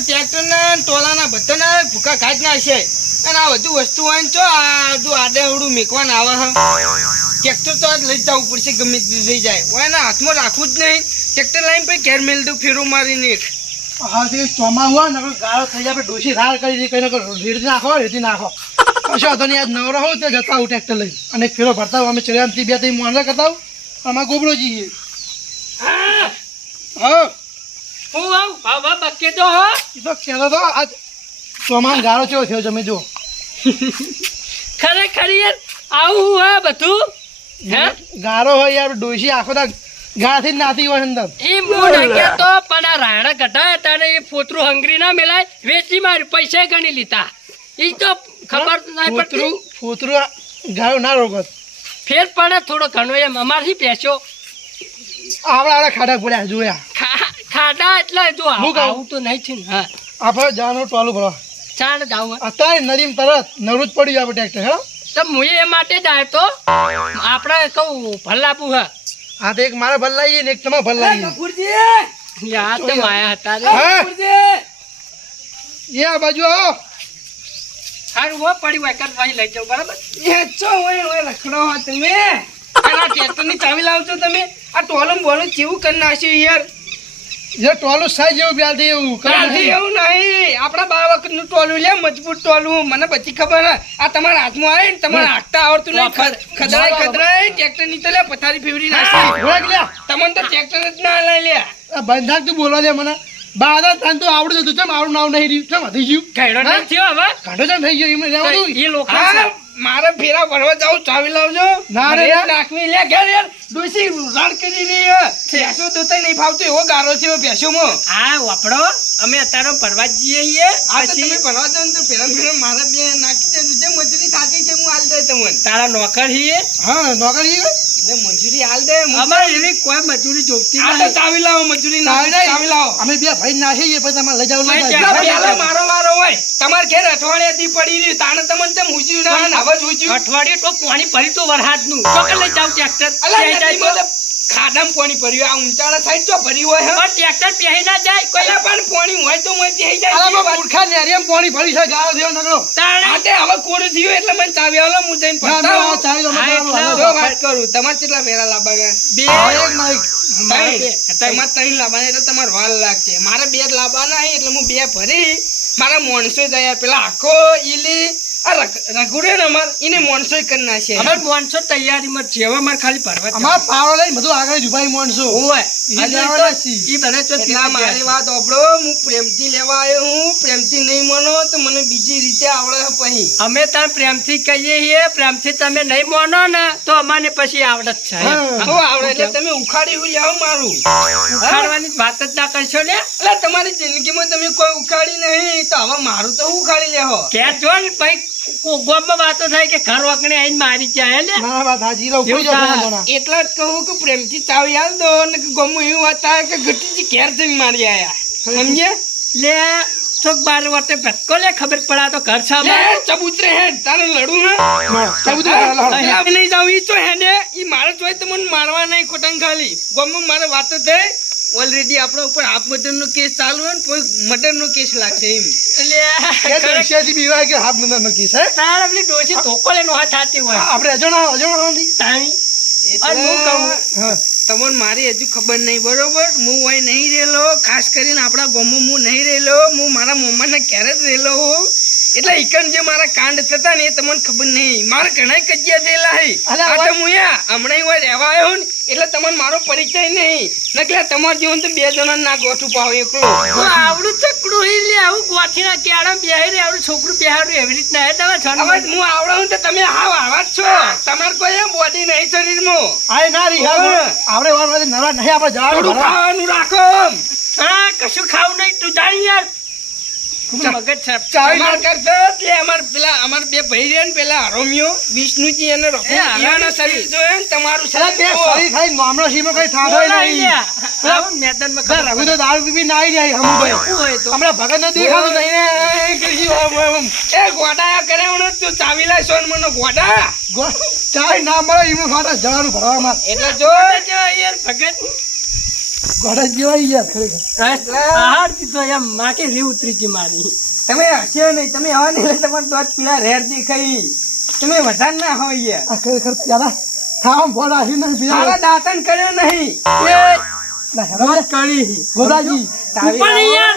Tractor ના ટોલાના બધા ને તો ટ્રેક્ટરના ને નાખશે. અને આ બધું વસ્તુ હોય ને ચો આ બધું આડેવડું મેકવાના આવે હ. ટ્રેક્ટર તો લઈ જવું પડશે ગમે તે થઈ જાય. હોય એના હાથમાં રાખવું જ નહીં. ટ્રેક્ટર લઈને પછી ઘેર મેલ દઉં ફેરો મારીને એક. હા તે ચોમા હોય ને ગાળો થઈ જાય ડોસી રાર કરી દે કઈ રેડી નાખો રેતી નાખો. કશો વાંધો ને આજ નવરો હોવ તો જતા આવું ટ્રેક્ટર લઈ અને ફેરો ભરતા આવું અમે ચડિયામથી બે ત્રણ મોનરા કરતા આવું. આમાં ગોબરો જઈએ. હા. હું આવ બકે તો હા. એ તો કહેતો તો આજ ચોમાનો ગાળો થયો તમે જો ખરેખર યાર આવું હા બધું? હે? ગારો હોય યાર ડોસી આખો દા ગાથી નાતી હોય અંદર. એ પણ આ કઢાય ને એ ફોતરું હંગરી ના મેલાય વેચી મારી પૈસા ગણી લીધા. એ તો ખબર ના પડતી. ફોતરું ફોતરું ગાળો ના રોગત ફેર પડે થોડો ઘણો એમ અમારથી પેસ્યો આવડા આવડા ખાડા પડ્યા જોયા. ખા- ખાડા એટલે જો આવું તો નહીં છે ને હા. આપણે જવાનું ટોલું ભરવા ચાલ જાવ અત્યારે નરીમ તરત નરુજ જ પડી જાય આપણે ટ્રેક્ટર હા. તો હું એ માટે જ આવ્યો તો. આપણે કહું ભલ્લાપુ હા. હા તો એક મારા ભલ્લાઈએ ને એક તમે ભલાઈએ યા તો માયા હતા રે હા. એ આ બાજુ આવો. સારું હો પડી હોય કર ભાઈ લઈ જાઉં બરાબર? એ ચો હોય હોય રખડો હો તમે. આ ટ્રેક્ટરની ચાવી લાવજો તમે. આ ટોલમ બોલું કેવું કરી નાખ્યું યાર? જે ટોલું સાઈઝ જેવું બ્યાલથી એવું કરે એવું નહીં. આપણા બા વખતનું ટોલું લે મજબૂત ટોલું. મને પછી ખબર ના. આ તમારા હાથમાં આવે ને તમારે હાથતા આવડતું નહીં. ખદડાય ખદડાય. ટ્રેક્ટરની તો લે પથારી ફેવરી નાખી તમને તો ટ્રેક્ટર જ ના લઈ લે. બંધાક તું બોલવા દે મને. બાદા તાન તો આવડતું હતું. ચમ આવડું નામ નહીં રહ્યું? ચમ વધી ગયું હા? નથી થયો હવે. કાઢો ચમ થઈ ગયો? એમ એ લોકો મારે ફેરા ભરવા જાવ ચાવી લાવજો. ના રે, નાખવી લે ઘેર યાર ડોસી રાણ કરી રહી હે ભેંસો દૂધ નહીં ફાવતું એવો ગારો છે ભેંસોમાં. હા વાપડો અમે અત્યારે ફરવા જઈએ છીએ. આ તો પછી તમે ભરવા જાવ તો ફેરા ફેરા મારા બે નાખી દેજો. જે મજૂરી થતી છે હું હાલ દે તમને. તારા નોકર છીએ હા નોકરી એટલે મજૂરી હાલ દે અમારે એવી કોઈ મજૂરી જોગતી આ તો ચાવી લાવો મજૂરી ના ચાવી. લાવો. અમે બે ભાઈ નાખીએ પછી તમારે લઈ જાવ ભાઈ, લઈ ચાલો, જાવ. પેલા મારો વારો હોય. તમારે ઘેર અઠવાડિયાથી પડી રહ્યું. તાણે તમને તેમ ઊંચ્યું ના હવે જ ઊંચ્યું અઠવાડિયે તો પાણી પડી તો વરસાદનું ચોકે લઈ જાવ ટ્રેક્ટર. અલા ખાડામાં પાણી ભર્યું આ ઊંચાળા સાઈડ જો ભરી હોય હે? પણ ટ્રેક્ટર પહેરી ના જાય કોઈ પણ પાણી હોય તો મને પહેરી જાય અલા. મૂર્ખા નેરિયામાં પાણી ભરી છે ગાળો થયો નકરો. તાણે આ હવે કોરું થયું એટલે મને ચાવી આલો હું જઈને ના, હું ચાવી હા, જો વાત કરું તમારે કેટલા વેરા લાબા ગયા? બે. હા, એક માઈક. તમારે ત્રણ લાવવાના એટલે તમારે વાર લાગશે. મારે બે લાબાના લાવવાના એટલે હું બે ભરી. મારા મોણસો જાય પેલા આખો ઈલી આ રઘ- રઘુડે ને અમાર એને મોણસો કરી નાખશે અમાર માણસો તૈયારીમાં છે. હવે ખાલી ભરવા અમાર પાવડો લઈને બધું આગળ જ ઉભાઈ હોય ઈ અને તો- છીએ. ઈ બધા તો એટલા મારી વાત ઓપડો હું પ્રેમથી લેવા આવ્યો હું પ્રેમથી નહીં માનો તો મને બીજી રીતે આવડે પછી. અમે તાર પ્રેમથી કહીએ છીએ પ્રેમથી તમે નહીં માનો ને તો અમારે પછી આવડત છે. આવડે એટલે તમે ઉખાડી હું લેવો મારું. ઉખાડવાની વાત જ ના કરશો ને? એટલે તમારી જિંદગીમાં તમે કોઈ ઉખાડી નહીં તો હવે મારું તો હું ઉખાડી લેવો કે જો ને ભાઈ ગોમમાં વાતો થાય કે ઘર વખણે મારી જાય લે ના વાત હાજી રહો કોઈ જાવ એટલા જ કહું કે પ્રેમથી ચાવી આલ દો ને કે ગમું એવું વાત કે ઘટીજી ઘેર જઈને મારી આયા. સમજ્યા? લે ચોક બાર વટે ભટકો લે ખબર પડા તો ઘર સામે ચબૂતરે હે તારે લડું હે? ના ચાબુ તો હાલો, હાલો. પેલા નહીં જાવ ઈ તો હેડે ઈ મારે જોઈ તો મને મારવા નહીં ખોટંગ ખાલી. ગમું મારે વાતો થઈ ઓલરેડી આપણા ઉપર હાફ મર્ડર નો કેસ ચાલુ હોય ને કોઈ મર્ડર નો કેસ લાગશે એમ. લે એ તો વિષયથી કે હાફ નંબર નક્કી છે તારે પેલી ડોશી ધોકો લે નો હાથ થતી હોય આપણે અજણા અજણા નથી તાણી. હું તમને મારી હજુ ખબર નહીં બરોબર? હું હોય નહીં રહેલો ખાસ કરીને આપણા ગામમાં હું નહીં રહેલો હું મારા મમ્માના ક્યારે જ રહેલો હોઉં. એટલે ઈકન જે મારા કાંડ થતા ને એ તમને ખબર નહીં. મારે ઘણા કજિયા થયેલા હે. આ તો હું હમણાં હોય રહેવા આવ્યો ને એટલે તમને મારો પરિચય નહીં. નકલે તમારે જીવન તો બે જણા ના ગોઠું પાવ એકલો. આવડું ચકડું હી લે આવું ગોઠી ના કેળા બેહી આવડું છોકરું બેહાડું એવી રીતના હે તમે છો હવે હું આવડાવું તો તમે હાવ આવા જ છો. તમારે કોઈ એમ બોડી નહીં શરીરમાં. આય ના રી આવડે વાર વાર નહીં આપણે જવાનું ખાવાનું રાખો હા કશું ખાવું નહીં તું જાણી યાર. મગજ છે ચાવી અમાર તે અમાર પેલા અમાર બે ભાઈ રહ્યા ને પેલા હરોમિયો વિષ્ણુજી અને રઘુ એ હરોમી ઈયાના શરીર. જોયે ને તમારું શરીર જુઓ. શરીર ખાઈને મામલો સીમો કઈ થાતો નહીં. લે મેદાનમાં બસ રઘુ તો દારૂ પીપી નાઈ જાય હમુભાઈ શું હોય ભગત ન દેખાતું નહીં કરી આમ, આમ, આમ. એ ગોડા કરે હમણાં તું ચાવી લાય સોન મનો ગોડા. ગો- ના મળે એમાં ફાટા જવાનું એટલે જો યાર ભગત. ગોડા જેવા ઈ યાર ખરેખર. આહાર દીધો એમ માકે રી ઉતરી હતી મારી. તમે હસ્યો નહીં તમે આવા નહીં એટલે તમારે દોત પીળા રેર દેખાઈ તમે વધારે ના હોય યાર. ખરેખર પ્યારા હા બોલ આવી નહીં મારા દાંતન કર્યો નહીં. ના હેરાન ગોદાજી. ઉપર યાર.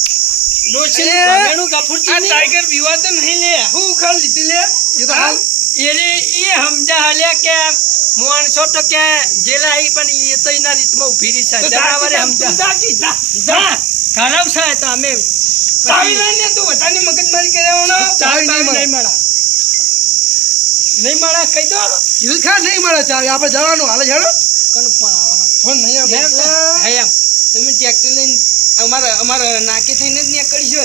ડોશી અરે, ભાગેલું આ ટાઈગર બીવા નહીં લે. હું ઉખાડ લીધી લે. એ તો હાલ. એ એ સમજા હાલ્યા કે માણસો તો કે જેલા આવી પણ એ તો એના રીતમાં ઊભી રહી છે. જનાવરે સમજા દાટી જા. હા, ખરાબ છે તો અમે ચાવી લઈને તું વધારે મગજમારી કર્યાવાનો ચાવી નહીં મળે. નહીં મળે. કહી દો. હિલખા નહીં મળે ચાવી આપણે જવાનું. હાલે જાણો કોનો ફોન આવે? ફોન નહીં આવે. એમ. તમે ટ્રેક્ટર લઈને અમારા અમારે નાકે થઈને જ નીકળશો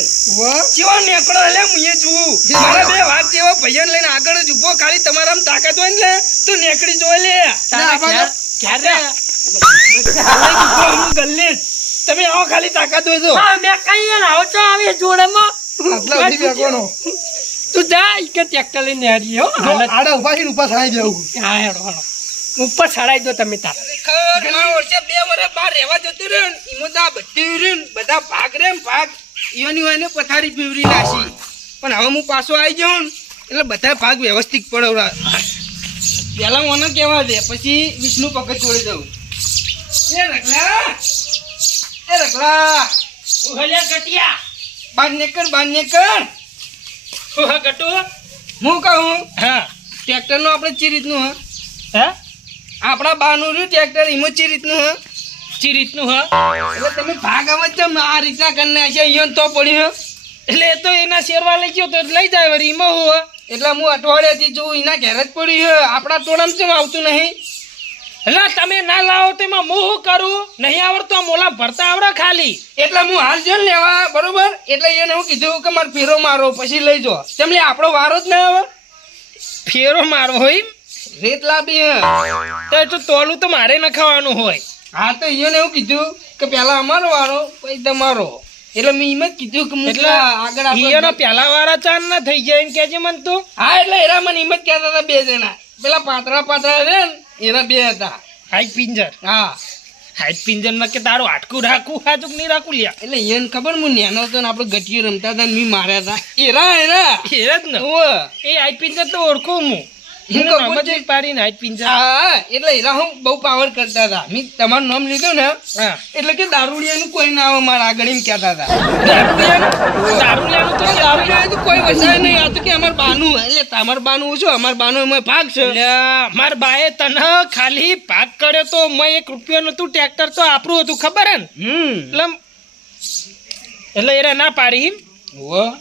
ચેવો નીકળો એટલે હું એ જોઉં મારા બે વાત જેવો ભાઈઓને લઈને આગળ જ ઊભો ખાલી તમારામાં તાકાત હોય ને તો નીકળી જોઈ લે. તારા આપણે- ઘેર- ઘેર રે. ઊભો હું ગલ્લે તમે આવો ખાલી તાકાત હોય તો. મેં કઈ આવો છો આવી જોડેમાં. તું જા કે ટ્રેક્ટર લઈને હારી હો. આડા ઊભા ઊભા થાય દેવું. હા હેડો હેડો. ઉપર ચડાઈ દો તમે તાર. બે વર્ષ બહાર રહેવા જતું રહ્યો ને, એમાં તો રહ્યું ને, બધા ભાગ રે ભાગ. ઈયોની હોય ને પથારી પીવરી નાખી. પણ હવે હું પાછો આવી જાઉં એટલે બધા ભાગ વ્યવસ્થિત પડવડા પેલા મને કહેવા દે પછી વિષ્ણુ પગત છોડી દઉં એ રગલા એ રગલા ઉહલ્યા ગટિયા. બાર નીકળ બાર નીકળ. ઉહ ગટુ. હું કહું? હા. ટ્રેક્ટરનું આપણે ચી રીતનું હા? હે? આપણા બાનું રહ્યું ટ્રેક્ટર એમાં ચી રીતનું હ? ચી રીતનું હા? એટલે તમે ભાગ આવે ચમ આ રીતના કરીને છે અહીંયા તો પડ્યું હ. એટલે એ તો એના શેરવા લઈ ગયો તો લઈ જાય વળી એમાં હું એટલે હું અઠવાડિયાથી જોઉં એના ઘેર જ પડ્યું છે આપણા ટોળામાં કેમ આવતું નહીં? એટલે તમે ના લાવો તો એમાં હું શું કરું? નહીં આવડતો મોલા ભરતા આવડે ખાલી. એટલે હું હાલ જો લેવા બરોબર? એટલે એને હું કીધું કે મારે ફેરો મારો પછી લઈ જો. તેમને આપણો વારો જ ના આવે. ફેરો મારો હોય રેત લાવી તો એ તો તોલું તો મારે નખાવાનું હોય. હા તો એને એવું કીધું કે પેલા અમારો વારો પછી તમારો. એટલે મેં એમ કીધું કે એટલે આગળ ઈયોનો પહેલા વાળા ચાંદ ના થઈ જાય એમ કે છે મને તું. હા એટલે એરા મને એમ જ કહેતા હતા બે જણા. પેલા પાતળા પાતળા રે ને એના બે હતા. હાઈટ પિંજર? હા. હાઈટ પિંજરમાં કે તારું હાટકું રાખું હાજુક નહીં રાખું લ્યા. એટલે એને ખબર હું નેનો હતો ને આપણે ગટીઓ રમતા હતા ને મેં માર્યા હતા. એરા એરા. એ જ ને. એ હાઈટ પિંજર તો ઓળખું હું. તમારું નામ લીધું ને? હા. એટલે કે દારૂડિયાનું કોઈ ના આવે મારા આગળ એમ કહેતા હતા તો કોઈ વસાય નહીં. આ તો કે અમાર બાનું એટલે તમાર બાનું ઓછું અમાર બાનું એમાં ભાગ છે. માર બાએ તને ખાલી ભાગ કર્યો તો મેં એક રૂપિયો નતું ટ્રેક્ટર તો આપણું હતું ખબર હે ને? એટલે એટલે એને ના પાડી.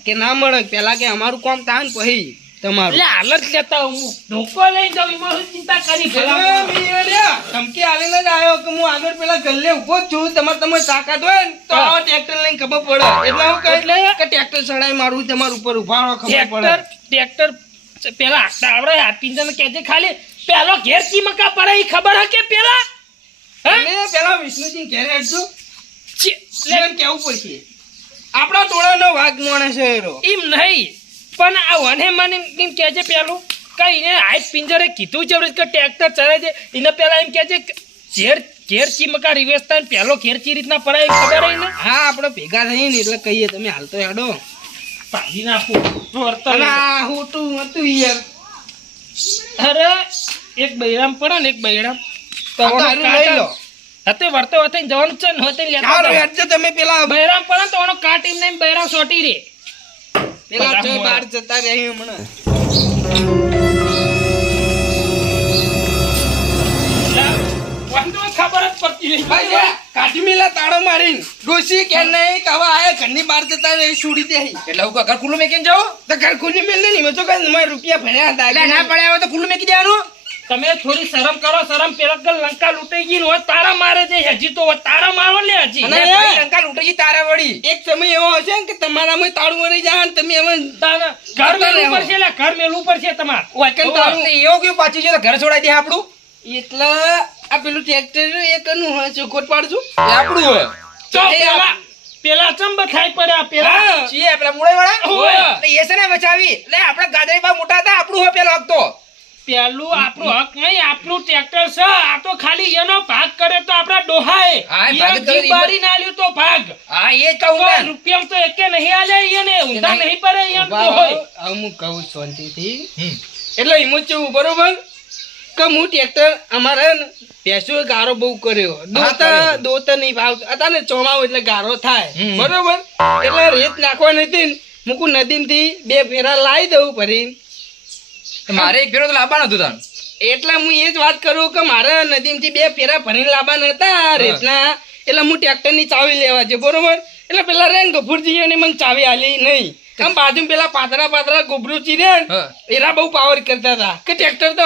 કે ના મળે. પેલા કે અમારું કોમ થાય ને પછી તમારું. એટલે લેતા હું. ધોકો લઈ જાઉં એમાં શું ચિંતા કરી એટલે મેં અલ્યા ધમકી આલીને જ આવ્યો કે હું આગળ પેલા ગલ્લે ઊભો છું તમારે તમે તાકાત હોય ને તો આવો ટ્રેક્ટર લઈને ખબર પડે. એટલે હું કહું એટલે? કે ટ્રેક્ટર ચડાઈ મારું તમારા ઉપર ઊભા રહો ખબર પડે. ટ્રેક્ટર પેલા આટલા આવડે હાથ પિંજર કહેજે ખાલી પેલો ઘેર ચીમકા પડે એ ખબર હે કે પેલા? હે? પેલા વિષ્ણુજી ઘેરે હેડજો કેવું પડશે? આપણા ટોળાનો વાઘ માણસ છે એરો. એમ નહીં. પણ આ વને મને એમ- કહે છે પેલું કઈ એને આ પિંજરે કીધું છે કે ટ્રેક્ટર ચડે છે. એને પેલા એમ કહેજે કે ઘેર ઘેર ચીમકા રિવેસ થાય ને પેલો ઘેર ચી રીતના પડાય ખબર હે ને? હા આપણે ભેગા થઈએ ને એટલે કહીએ તમે હાલ તો હેડો. પાડી નાખું. અને તું હતું યાર. અરે એક બૈરામ પડે ને એક બૈરામ. લઈ લો. હતે વર્તે વર્તે જવાનું છે ને હોતે લેતા તમે પેલા. બૈરામ પડે તો ઓનો કાટ એમને બૈરામ સોટી રે. પેલા બધા બહાર જતા રહ્યા હમણાં. ખબર જ પડતી નહીં. જા, તાળો મારીને ડોશી કે નહીં કે આયા ઘરની બહાર જતા રહી છોડી દે એટલે હું ઘર ખુલ્લું મેકીને જાઉં? તો ઘર ખુલ્લી મેલ નહીં મેં તો કઈ મારા રૂપિયા ભણ્યા હતા ના પડ્યા હોય તો ખુલ્લું મેકી દેવાનું. તમે થોડી શરમ કરો શરમ પેલા લંકા લૂંટાઈ ગઈ હોય તારા મારે છે હજી તો તારા મારો લે હજી. લંકા લૂંટાઈ ગઈ તારા વળી. એક સમય એવો હશે કે તમારામાં તાળું મરી જાય તમે એમાં તારા ઘર મેલું પડશે લે ઘર મેલું પડશે તમારે. તાળું એવો કયું પાછું છે ઘર છોડાઈ દે આપણું? એટલે આ પેલું ટ્રેક્ટર એ કનું હોય ચોખોટ પાડશું એ આપણું હોય. તો પેલા પેલા ચંબ થાય પડ્યા પેલા છીએ પેલા મુળે વાળા એ છે ને બચાવી એટલે આપણે ગાદરી બા મોટા હતા આપણું હોય પેલો હક તો. પેલું આપણું હક નહીં આપણું ટ્રેક્ટર છે. આ તો ખાલી એનો ભાગ કરે તો આપણા ડોહાએ. બાળી ના લ્યો તો ભાગ. હા એ કહું રૂપિયા તો એકે નહીં આલે એને ઊંધા નહીં. પડે એમ ડોહોય. હું કહું શાંતિથી. એટલે એમ જ બરોબર? કે હું ટ્રેક્ટર અમારે ભેંસો ગારો બહુ કર્યો. દોતા. દોતા નહીં ભાવ હતા ને ચોમાવું એટલે ગારો થાય. બરોબર? એટલે રેત નાખવા નથી ને મૂકું નદીમથી બે ફેરા લાવી દઉં ભરી મારે એક ફેરો તો લાવવાનો હતો તાન એટલે હું એ જ વાત કરું કે મારે નદીમથી બે ફેરા ભરીને લાવવાના હતા રેતના. એટલે હું ટ્રેક્ટરની ચાવી લેવા છે બરોબર? એટલે પેલા રે ને ગફુરજી અને મને ચાવી આલી નહીં. આમ બાજુ પેલા પાતળા પાતળા ગોબરું ચીરે એરા બહુ પાવર કરતા હતા. કે ટ્રેક્ટર તો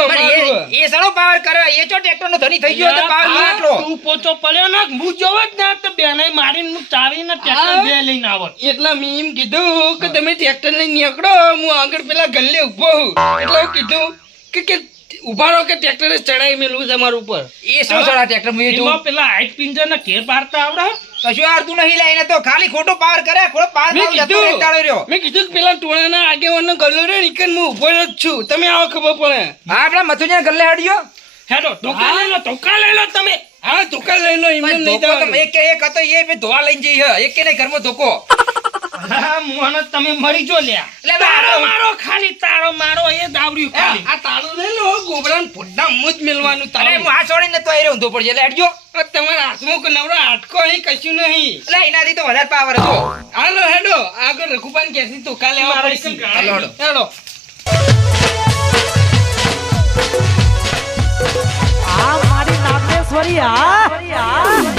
એ- સારો પાવર કરે એ જો ટ્રેક્ટર નો ધની થઈ ગયો તો પાવર આટલો. તું પોચો પડ્યો ને હું જોવો જ ના તો બેનાઈ મારીને હું ચાવીને ટ્રેક્ટર બે લઈને આવો એટલે મેં એમ કીધું કે તમે ટ્રેક્ટર લઈને નીકળો હું આગળ પેલા ગલ્લે ઊભો હું એટલે કીધું કે કે ઊભા રહો કે ટ્રેક્ટર ચડાઈ મેલું છે અમારા ઉપર. એ શું ચડા ટ્રેક્ટર મુએ પેલા હાઈટ પિંજર ને ઘેર પારતા આવડે. કશું આરતું નહીં લઈને તો ખાલી ખોટો પાવર કરે ખોટો પાવર મેં કીધું રહ્યો. મેં કીધું કે પેલા ટોળાના આગેવાનો ગલ્લો રે ને હું ઊભો જ છું. તમે આવો ખબર પડે. હા આપણા મથુજી ગલ્લે હડ્યો? હેડો ધોકા લઈ લો ધોકા લઈ લો તમે. હા ધોકા લઈ લો એમને નહીં તો એક એક હતો એ ધોવા લઈને જઈ હે. એક કે નહીં ઘરમાં ધોકો. હા તમે મરી જો લ્યા. તારો મારો ખાલી તારો મારો એ દાવડ્યું ખાલી. આ તાળું લઈ લો ગોબરાને ફોડના મુજ મેલવાનું અરે હું આ છોડીને તો એ ઊંધો પડજે આ તમારા હાથમાં નવરો હાટકો અહીં કશું નહીં. એટલે એનાથી તો વધારે પાવર હતો. હાલો હેડો. આગળ રઘુપાન ક્યાંથી ધોકા લેવા મારે પડશે. કંઈ હેડો આ મારી નાગેશ્વરી આ